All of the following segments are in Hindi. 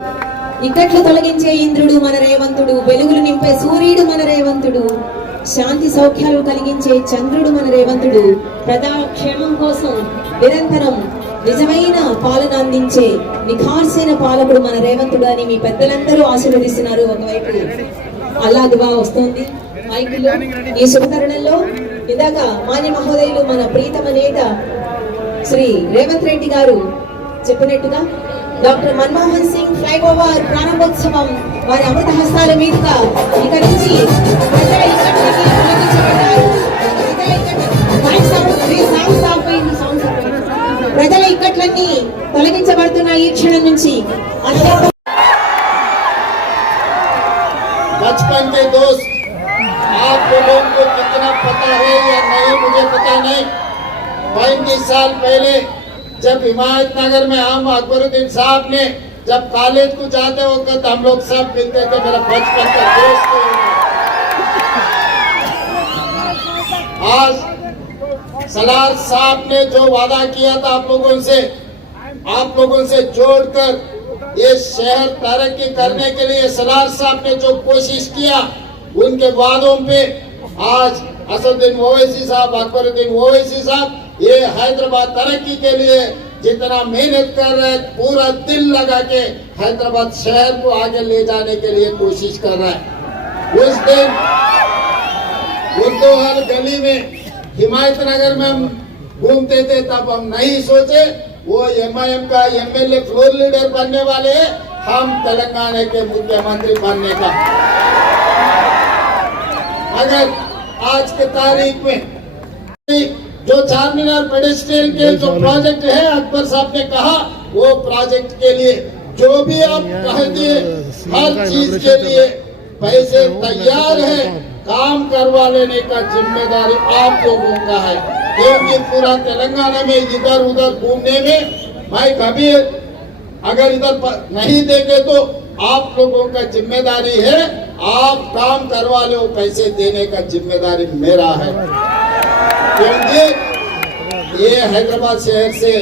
ఇక్కట్లు తొలగించే ఇంద్రుడు మన రేవంతుడు, వెలుగులు నింపే సూర్యుడు మన రేవంతుడు, శాంతి సౌఖ్యాలు కలిగించే చంద్రుడు మన రేవంతుడు, ప్రజాక్షేమం కోసం నిరంతరం నిజమైన పాలన అందించే నిఖార్సైన పాలకుడు మన రేవంతుడు అని మీ పెద్దలందరూ ఆశీర్వదిస్తున్నారు. ఒకవైపు అల్లా దువా వస్తోంది మైకులు. ఈ శుభతరుణంలో ఇందాక మాన్య మహోదయులు మన ప్రీతమ నేత శ్రీ రేవంత్ రెడ్డి గారు చెప్పినట్టుగా డాక్టర్ మన్మోహన్ సింగ్ ఫ్లైఓవర్ ప్రారంభోత్సవం వారి అమృత హస్తాల మీదుగా ఇక నుంచి ప్రజల ఇక్కట్లన్నీ తొలగించబడుతున్న ఈ క్షణం నుంచి बचपन के दोस्त आप लोगों को कितना पता है या नहीं मुझे पता नहीं। 35 साल पहले जब हिमायतनगर में हम अकबरुद्दीन साहब ने जब कॉलेज को जाते वक्त हम लोग सब मिलते थे, मेरा बचपन का दोस्त। आज सलार साहब ने जो वादा किया था आप लोगों से जोड़कर ये शहर तरक्की करने के लिए सलार साहब ने जो कोशिश किया, उनके वादों पे आज असदुद्दीन ओवैसी साहब, अकबरुद्दीन ओवैसी साहब ये हैदराबाद तरक्की के लिए जितना मेहनत कर रहे हैं, पूरा दिल लगा के हैदराबाद शहर को आगे ले जाने के लिए कोशिश कर रहा है। उस दिन उर्दू हर गली में हिमायतनगर में हम घूमते थे, तब हम नहीं सोचे वो एमआईएम का एमएलए फ्लोर लीडर बनने वाले हैं, हम तेलंगाना के मुख्यमंत्री बनने का। अगर आज के तारीख में जो चार मीनार पेडेस्ट्रियन के जो प्रोजेक्ट है, अकबर साहब ने कहा वो प्रोजेक्ट के लिए जो भी आप कह दिए हर चीज के लिए पैसे तैयार है, काम करवा लेने का जिम्मेदारी आप लोगों का है। क्योंकि पूरा तेलंगाना में इधर उधर घूमने में मैं कभी अगर इधर नहीं देखे तो आप लोगों का जिम्मेदारी है, आप काम करवा लो, पैसे देने का जिम्मेदारी मेरा है। क्योंकि ये हैदराबाद शहर से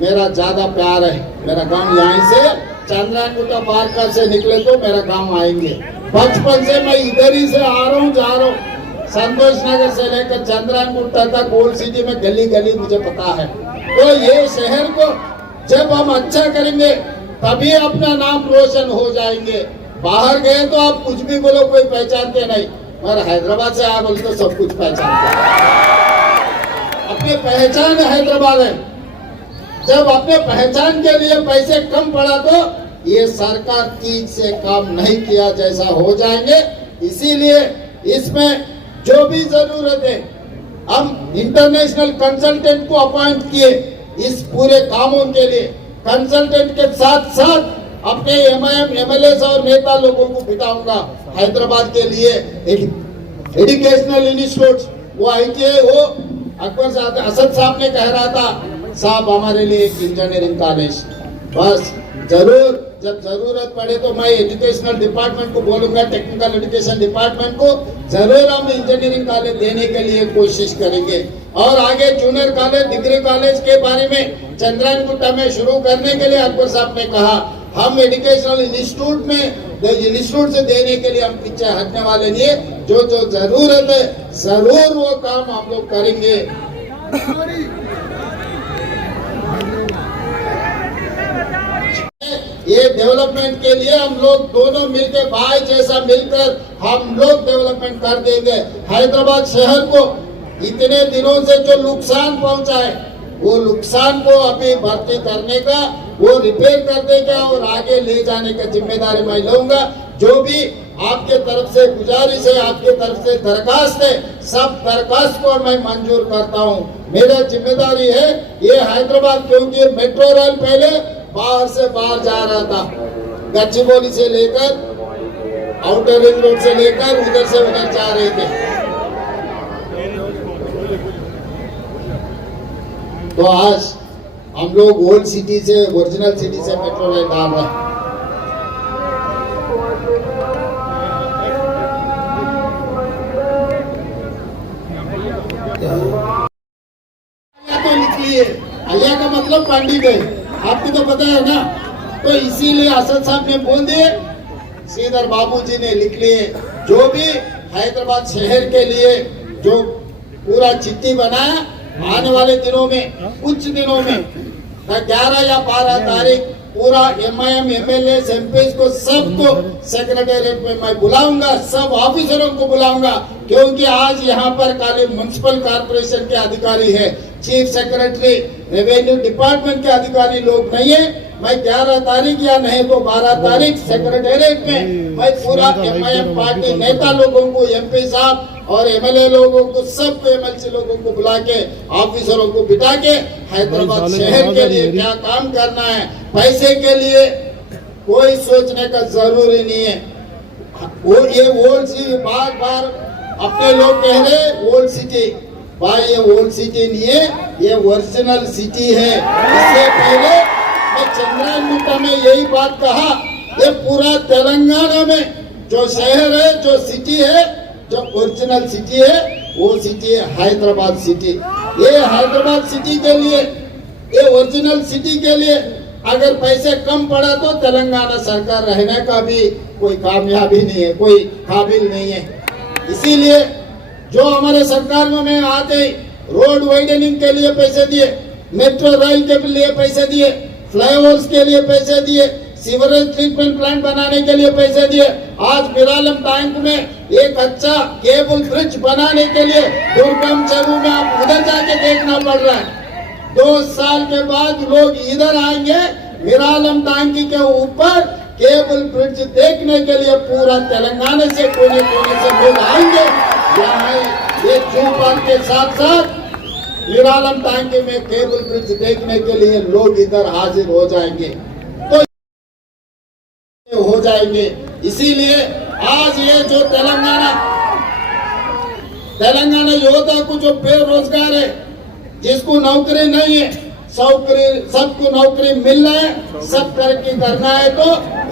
मेरा ज्यादा प्यार है। मेरा गांव यहाँ से चंद्रायनगुट्टा पार्क से निकले तो मेरा गांव आएंगे। बचपन से मैं इधर ही से आ रहा हूँ, जा रहा हूँ। संतोष नगर से लेकर चंद्रायनगुट्टा तक ओल्ड सिटी में गली गली मुझे पता है। तो ये शहर को जब हम अच्छा करेंगे तभी अपना नाम रोशन हो जाएंगे। बाहर गए तो आप कुछ भी बोलो कोई पहचानते नहीं, पर हैदराबाद से आप बोलते तो सब कुछ पहचानते। अपनी पहचान हैदराबाद है। जब अपने पहचान के लिए पैसे कम पड़ा तो ये सरकार ठीक से काम नहीं किया जैसा हो जाएंगे। इसीलिए इसमें जो भी जरूरत है हम इंटरनेशनल कंसल्टेंट को अपॉइंट किए इस पूरे कामों के लिए। कंसल्टेंट के साथ साथ अपने एमआईएम एमएलए और नेता लोगों को बिठाऊंगा हैदराबाद के लिए। एजुकेशनल इंस्टीट्यूट वो आईटीआई हो, अकबर साहब असद साहब ने कह रहा था साहब हमारे लिए एक इंजीनियरिंग कॉलेज, बस जरूर जब जरूरत पड़े तो मैं एजुकेशनल डिपार्टमेंट को बोलूंगा, टेक्निकल एजुकेशन डिपार्टमेंट को जरूर हम इंजीनियरिंग कॉलेज देने के लिए कोशिश करेंगे। और आगे जूनियर कॉलेज, डिग्री कॉलेज के बारे में चंद्रायनगुट्टा में शुरू करने के लिए अकबर साहब ने कहा हम एजुकेशनल इंस्टीट्यूट में इंस्टीट्यूट से देने के लिए हम पीछे हटने वाले नहीं। जो जो जरूरत है जरूर वो काम हम लोग करेंगे। ये डेवलपमेंट के लिए हम लोग दोनों मिलकर भाई जैसा मिलकर हम लोग डेवलपमेंट कर देंगे। हैदराबाद शहर को इतने दिनों से जो नुकसान पहुंचा है वो नुकसान को अभी भर्ती करने का, वो रिपेयर करने का और आगे ले जाने का जिम्मेदारी मैं लूंगा। जो भी आपके तरफ से गुजारिश है, आपके तरफ से दरखास्त है, सब दरखास्त को मैं मंजूर करता हूँ। मेरा जिम्मेदारी है ये हैदराबाद, क्योंकि मेट्रो रेल पहले बाहर से बाहर जा रहा था, गच्चीबौली से लेकर आउटर रिंग रोड से लेकर उधर से उधर जा रहे थे। तो आज हम लोग ओल्ड सिटी से, ओरिजिनल सिटी से मेट्रो रेल डाल रहे हैं। तो निकलिए, अलिया का मतलब पंडित है, आपको तो पता है ना। तो इसीलिए असद साहब ने बोल दिए, श्रीधर बाबूजी ने लिख लिए, जो भी हैदराबाद शहर के लिए जो पूरा चिट्ठी बनाया आने वाले दिनों में, कुछ दिनों में 11 या 12 तारीख पूरा MIM MLA MP को सबको सेक्रेटेरिएट में मैं बुलाऊंगा, सब ऑफिसरों को बुलाऊंगा, क्योंकि आज यहाँ पर खाली म्युनिसिपल कॉर्पोरेशन के अधिकारी है, चीफ सेक्रेटरी रेवेन्यू डिपार्टमेंट के अधिकारी लोग नहीं है। मैं 11 तारीख या नहीं तो 12 तारीख सेक्रेटेरिएट में मैं पूरा MIM पार्टी नेता लोगों को, MP साहब और MLA लोगों को, सबको MLC लोगों को बुला के, ऑफिसरों को बिठा के हैदराबाद शहर के लिए क्या काम करना है, पैसे के लिए कोई सोचने का जरूरी नहीं है। वो ये ओल्ड सिटी, बार बार अपने लोग कह रहे ओल्ड सिटी, भाई ये ओल्ड सिटी नहीं है, ये ओरिजिनल सिटी है। इससे पहले मैं चंद्रायन गुट्टा में यही बात कहा, ये पूरा तेलंगाना में जो शहर है, जो सिटी है, जो ओरिजिनल सिटी है, वो सिटी है हैदराबाद सिटी। ये हैदराबाद सिटी के लिए, ये ओरिजिनल सिटी के लिए अगर पैसे कम पड़ा तो तेलंगाना सरकार रहने का भी कोई कामयाबी नहीं है, कोई काबिल नहीं है। इसीलिए जो हमारे सरकार में आते रोड वाइडनिंग के लिए पैसे दिए, मेट्रो रेल के लिए पैसे दिए, फ्लाईओवर्स के लिए पैसे दिए, सीवरेज ट्रीटमेंट प्लांट बनाने के लिए पैसे दिए, आज मिरालम टैंक में एक अच्छा केबल ब्रिज बनाने के लिए दुर्गम चरू में आप उधर जाके देखना पड़ रहा है। 2 साल के बाद लोग इधर आएंगे, मिरालम टैंक के ऊपर केबल ब्रिज देखने के लिए पूरा तेलंगाना से कोने कोने से लोग आएंगे। यहाँ ये जू पार्क के साथ साथ मिरालम टैंक में केबल ब्रिज देखने के लिए लोग इधर हाजिर हो जाएंगे, तो हो जाएंगे। इसीलिए आज ये जो तेलंगाना युवता को जो बेरोजगार है, जिसको नौकरी नहीं है, सबको नौकरी मिलना है, सब तरक्की करना है, तो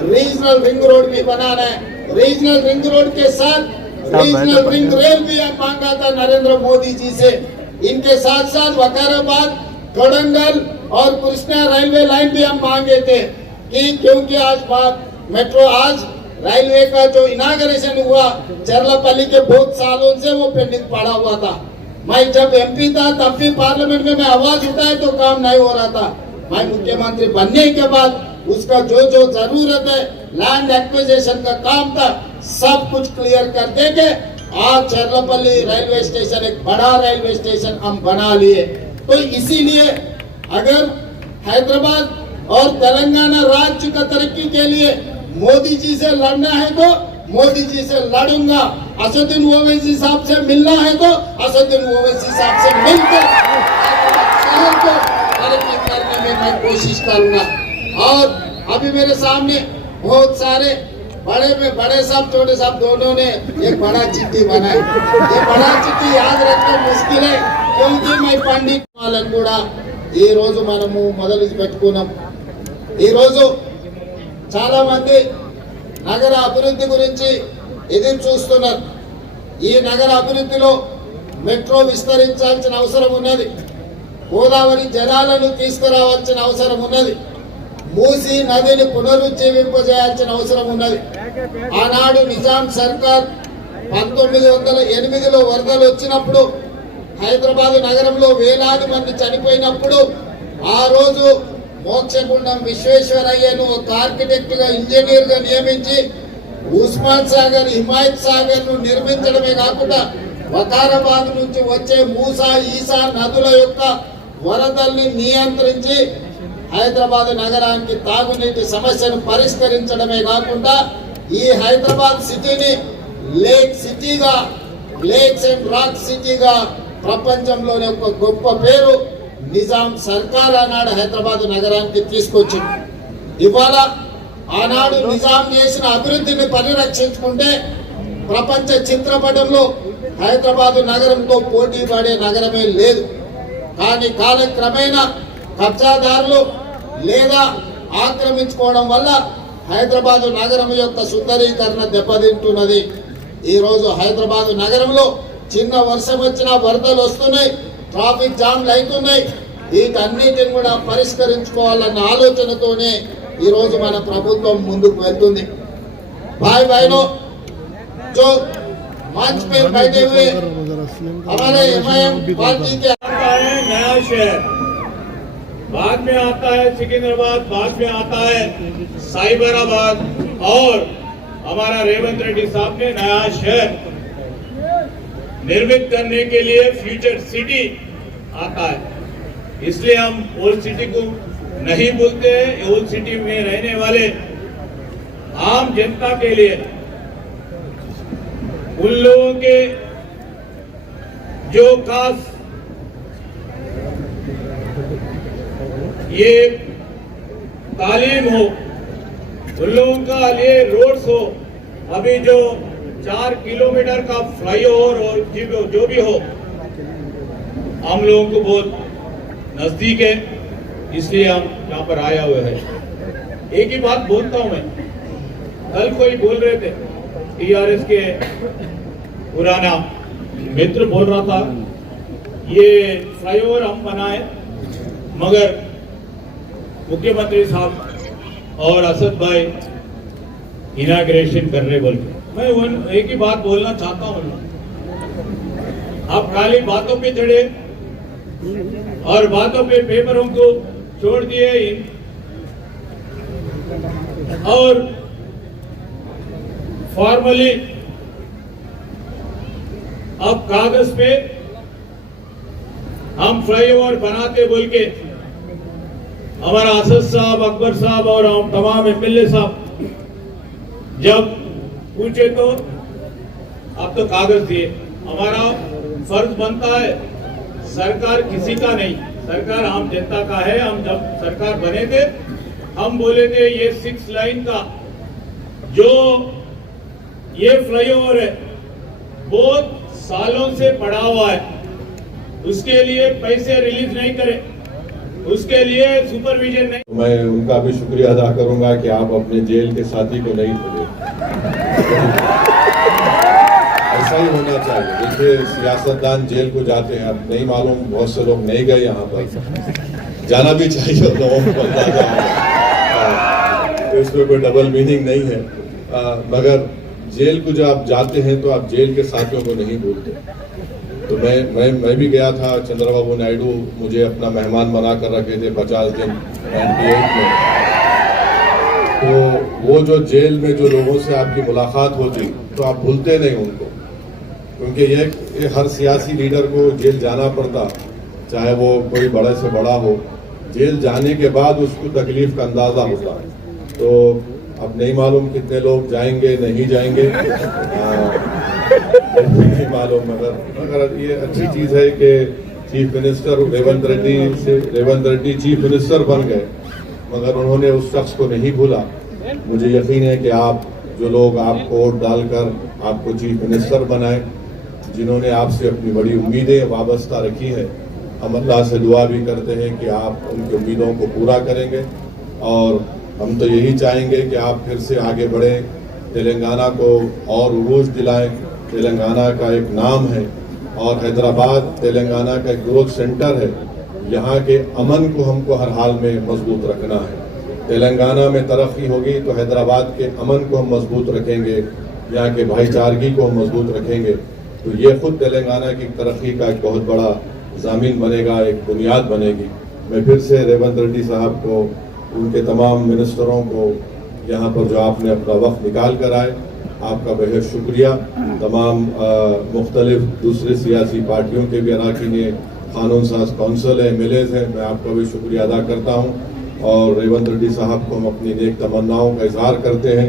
रीजनल रिंग रोड भी बनाना है। रीजनल रिंग रोड के साथ रीजनल रिंग रेल भी अब मांगा था नरेंद्र मोदी जी से। इनके साथ साथ वकाराबाद, कोडंगल और कृष्णा रेलवे लाइन भी हम मांगे थे, कि क्योंकि आज बात मेट्रो, आज रेलवे का जो इनाग्रेशन हुआ चरलापल्ली के बहुत सालों से वो पेंडिंग पड़ा हुआ था। मैं जब MP था तब भी पार्लियामेंट में मैं आवाज उठाए तो काम नहीं हो रहा था। मैं मुख्यमंत्री बनने के बाद उसका जो जो जरूरत है, लैंड एक्विजिशन का काम था, सब कुछ क्लियर कर देके आज चरलापल्ली रेलवे स्टेशन एक बड़ा रेलवे स्टेशन हम बना लिए। तो इसीलिए अगर हैदराबाद और तेलंगाना राज्य का तरक्की के लिए मोदी जी से लड़ना है तो मोदी जी से लड़ूंगा, असदुद्दीन ओवैसी साहब से मिलना है तो असदुद्दीन ओवैसी साहब से मिलकर शहर को तरक्की करने में मैं कोशिश करूंगा। और अभी मेरे सामने बहुत सारे बड़े साहब, छोटे साहब दोनों ने एक बड़ा चिट्ठी बनाई। ये बड़ा चिट्ठी याद रखना मुश्किल है, क्योंकि मैं पंडित వాళ్ళని కూడా ఈ రోజు మనము మొదలు పెట్టుకున్నాం। ఈ రోజు చాలా మంది నగర అభివృద్ధి గురించి ఎదురు చూస్తున్నారు। ఈ నగర అభివృద్ధిలో మెట్రో విస్తరించాల్సిన అవసరం ఉన్నది, గోదావరి జలాలను తీసుకురావాల్సిన అవసరం ఉన్నది, మూసీ నదిని పునరుజ్జీవింపజేయాల్సిన అవసరం ఉన్నది। ఆనాడు నిజాం సర్కార్ 1908లో వరదలు వచ్చినప్పుడు హైదరాబాద్ నగరంలో వేలాది మంది చనిపోయినప్పుడు ఆ రోజు మోక్షగుండం విశ్వేశ్వరయ్యను ఒక ఆర్కిటెక్ట్ గా, ఇంజనీర్ గా నియమించి ఉస్మాన్ సాగర్, హిమాయత్ సాగర్ ను నిర్మించడమే కాకుండా వకారాబాద్ నుంచి వచ్చే మూసా, ఈసా నదుల యొక్క వరదల్ని నియంత్రించి హైదరాబాద్ నగరానికి తాగునీటి సమస్యను పరిష్కరించడమే కాకుండా ఈ హైదరాబాద్ సిటీని లేక్ సిటీగా, లేక్స్ అండ్ రాక్ సిటీగా ప్రపంచంలోనే ఒక గొప్ప పేరు నిజాం సర్కార్ ఆనాడు హైదరాబాద్ నగరానికి తీసుకొచ్చింది। ఇవాళ ఆనాడు నిజాం చేసిన అభివృద్ధిని పరిరక్షించుకుంటే ప్రపంచ చిత్రపటంలో హైదరాబాద్ నగరంతో పోటీ పడే నగరమే లేదు। కానీ కాలక్రమేణా కబ్జాదారులు లేదా ఆక్రమించుకోవడం వల్ల హైదరాబాద్ నగరం యొక్క సుందరీకరణ దెబ్బతింటున్నది। ఈ రోజు హైదరాబాద్ నగరంలో చిన్న వర్షం వచ్చినా వరదలు వస్తున్నాయి, ట్రాఫిక్ జామ్లు అవుతున్నాయి। వీటన్నిటిని కూడా పరిష్కరించుకోవాలన్న ఆలోచనతోనే ఈ రోజు మన ప్రభుత్వం ముందుకు వెళ్తుంది। भाई बहनों, जो मंच पे बैठे हुए हमारे एमआईएम पार्टी के नया शहर, बाद में आता है सिकंदराबाद, बाद में आता है साइबराबाद, और हमारा रेवंत रेड्डी साहब ने नया शहर निर्मित करने के लिए फ्यूचर सिटी आता है। इसलिए हम ओल्ड सिटी को नहीं बोलते हैं। ओल्ड सिटी में रहने वाले आम जनता के लिए, उन लोगों के जो खास ये तालीम हो, उन लोगों का लिए रोड्स हो, अभी जो 4 किलोमीटर का फ्लाईओवर और जो भी हो, हम लोगों को बहुत नजदीक है, इसलिए हम यहाँ पर आया हुए हैं। एक ही बात बोलता हूं मैं, कल कोई बोल रहे थे, टीआरएस के पुराना मित्र बोल रहा था ये फ्लाईओवर हम बनाए, मगर मुख्यमंत्री साहब और असद भाई इनाग्रेशन कर रहे बोल के। मैं एक ही बात बोलना चाहता हूं, आप खाली बातों पे चढ़े और बातों पे पेपरों को छोड़ दिए, और फॉर्मली अब कागज पे हम फ्लाईओवर बनाते बोल के हमारा असद साहब, अकबर साहब और हम तमाम एमएलए साहब जब पूछे तो अब तो कागज दिए। हमारा फर्ज बनता है, सरकार किसी का नहीं, सरकार आम जनता का है। हम जब सरकार बने थे, हम बोले थे ये 6 लाइन का जो ये फ्लाईओवर है बहुत सालों से पड़ा हुआ है, उसके लिए पैसे रिलीज नहीं करे, उसके लिए सुपरविजन नहीं। मैं उनका भी शुक्रिया अदा करूंगा कि आप अपने जेल के साथी को नहीं खोले। ऐसा ही होना चाहिए। देखिए, सियासतदान जेल को जाते हैं, अब नहीं मालूम, बहुत से लोग नहीं गए यहाँ पर, जाना भी चाहिए लोगों को अंदाजा होगा, तो इसमें कोई डबल मीनिंग नहीं है। मगर जेल को जब आप जाते हैं तो आप जेल के साथियों को नहीं भूलते। तो मैं भी गया था, चंद्रबाबू नायडू मुझे अपना मेहमान बना कर रखे थे 50 दिन 98 में। तो वो जो जेल में जो लोगों से आपकी मुलाकात होती तो आप भूलते नहीं उनको, क्योंकि ये हर सियासी लीडर को जेल जाना पड़ता, चाहे वो कोई बड़े से बड़ा हो। जेल जाने के बाद उसको तकलीफ का अंदाजा होता है। तो अब नहीं मालूम कितने लोग जाएंगे नहीं जाएंगे, नहीं मालूम, मगर ये अच्छी चीज है कि chief minister Revanth Reddy chief minister बन गए, मगर उन्होंने उस शख्स को नहीं भूला। मुझे यकीन है कि आप जो लोग आपको वोट डालकर आपको चीफ मिनिस्टर बनाए, जिन्होंने आपसे अपनी बड़ी उम्मीदें वाबस्ता रखी हैं, हम अल्लाह से दुआ भी करते हैं कि आप उनकी उम्मीदों को पूरा करेंगे। और हम तो यही चाहेंगे कि आप फिर से आगे बढ़ें, तेलंगाना को और उरूज दिलाएं। तेलंगाना का एक नाम है और हैदराबाद तेलंगाना का एक ग्रोथ सेंटर है। यहाँ के अमन को हमको हर हाल में मजबूत रखना है। तेलंगाना में तरक्की होगी तो हैदराबाद के अमन को हम मजबूत रखेंगे, यहाँ के भाईचारगी को हम मजबूत रखेंगे, तो ये खुद तेलंगाना की तरक्की का एक बहुत बड़ा ज़ामीन बनेगा, एक बुनियाद बनेगी। मैं फिर से रेवंत रेड्डी साहब को, उनके तमाम मिनिस्टरों को, यहाँ पर जो आपने अपना वक्त निकाल कर आए, आपका बेहद शुक्रिया। तमाम मुख्तलिफ दूसरी सियासी पार्टियों के भी अरकान कानून साज कौंसिल है, MLAs हैं, मैं आपका भी शुक्रिया अदा करता हूँ। और रेवंत रेड्डी साहब को हम अपनी नेक तमन्नाओं का इजहार करते हैं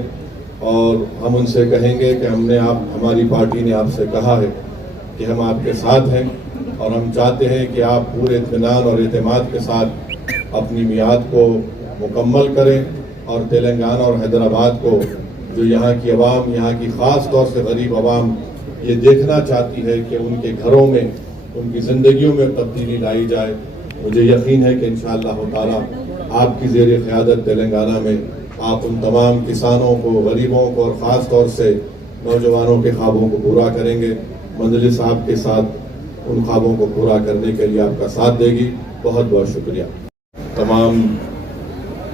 और हम उनसे कहेंगे कि हमारी पार्टी ने आपसे कहा है कि हम आपके साथ हैं और हम चाहते हैं कि आप पूरे इत्मीनान और एतमाद के साथ अपनी मियाद को मुकम्मल करें और तेलंगाना और हैदराबाद को, जो यहाँ की आवाम, यहाँ की ख़ास तौर से गरीब आवाम ये देखना चाहती है कि उनके घरों में, उनकी ज़िंदगियों में तब्दीली लाई जाए। मुझे यकीन है कि इंशाअल्लाह ताला आपकी ज़ेर क़यादत तेलंगाना में आप उन तमाम किसानों को, गरीबों को और ख़ास तौर से नौजवानों के ख्वाबों को पूरा करेंगे। मंजलिस साहब के साथ उन ख्वाबों को पूरा करने के लिए आपका साथ देगी। बहुत बहुत शुक्रिया। तमाम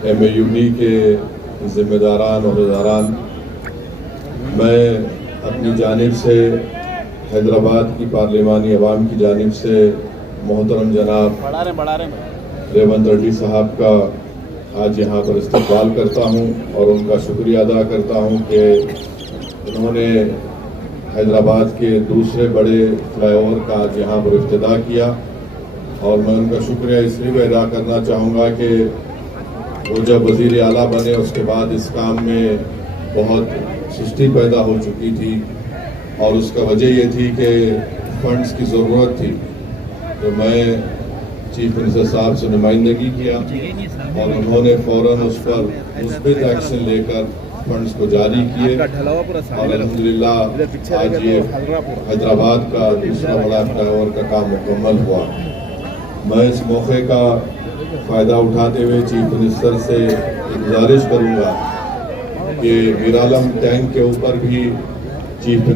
MAUD के जिम्मेदारान अहदेदारान, मैं अपनी जानिब से हैदराबाद की पार्लिमानी अवाम की जानिब से मोहतरम जनाब रेवंत रेड्डी साहब का आज यहाँ पर इस्तकबाल करता हूँ और उनका शुक्रिया अदा करता हूँ कि उन्होंने हैदराबाद के दूसरे बड़े फ्लाईओवर का आज यहाँ पर इफ्तिताह किया। और मैं उनका शुक्रिया इसलिए भी अदा करना चाहूँगा कि वो जब वज़ीर आला बने उसके बाद इस काम में बहुत सुस्ती पैदा हो चुकी थी और उसका वजह ये थी कि फंड्स की ज़रूरत थी। तो मैं चीफ मिनिस्टर साहब से नुमाइंदगी किया और उन्होंने फ़ौरन उस पर मुस्बित एक्शन लेकर फंड्स को जारी किए और अल्हम्दुलिल्लाह आज ये हैदराबाद का दूसरा बड़ा फ्लाईओवर का काम मुकम्मल हुआ। मैं इस मौके का फ़ायदा उठाते हुए चीफ मिनिस्टर से गुजारिश करूँगा कि मीरालम टैंक के ऊपर भी चीफ